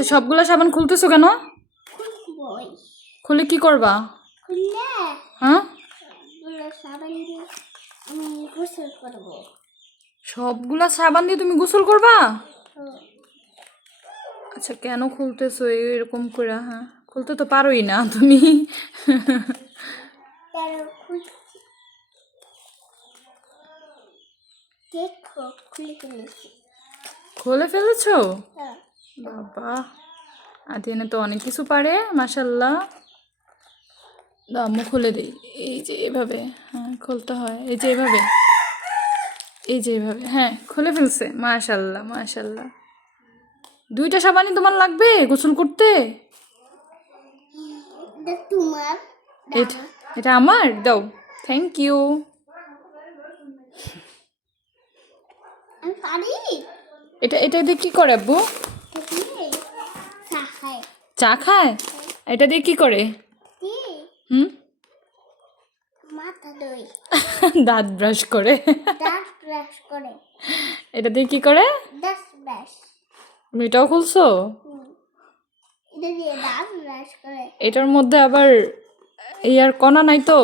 তো সবগুলা সাবান খুলতেছো কেন? খুলে কি করবা? হ্যাঁ, সবগুলা সাবান দিয়ে তুমি গোসল করবা? আচ্ছা, কেন খুলতেছো এরকম করে? হ্যাঁ, খুলতে তো পারোই না তুমি। খুলে ফেলেছো? বাবা, আদিয়ানে তো অনেক কিছু পারে, মাশাল্লাহ। আম্মু খুলে দিই। এই যে এভাবে, হ্যাঁ খুলতে হয়, এই যে এভাবে, এই যে এভাবে, হ্যাঁ খুলে ফেলছে, মাশাল্লাহ মাশাল্লাহ। 2টা সাবানই তোমার লাগবে গোসল করতে? এটা আমার দাও, থ্যাংক ইউ। এটা এটা দিয়ে কি করে আব্বু? চা খায়? এটা দিয়ে কি করে? হুম, দাঁত ব্রাশ করে। এটা দিয়ে কি করে? তুমি এটাও খুলছো? এটার মধ্যে আবার ইয়ার কণা নাই তো?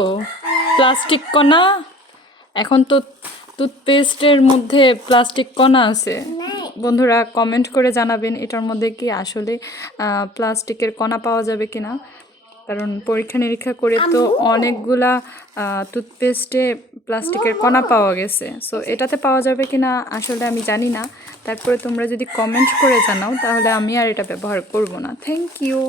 প্লাস্টিক কণা? এখন তো টুথপেস্টের মধ্যে প্লাস্টিক কণা আছে। বন্ধুরা কমেন্ট করে জানাবেন এটার মধ্যে কি আসলে প্লাস্টিকের কণা পাওয়া যাবে কিনা, কারণ পরীক্ষা নিরীক্ষা করে তো অনেকগুলা টুথপেস্টে প্লাস্টিকের কণা পাওয়া গেছে। সো এটাতে পাওয়া যাবে কিনা আসলে আমি জানি না। তারপরে তোমরা যদি কমেন্ট করে জানাও তাহলে আমি আর এটা ব্যবহার করব না। Thank you.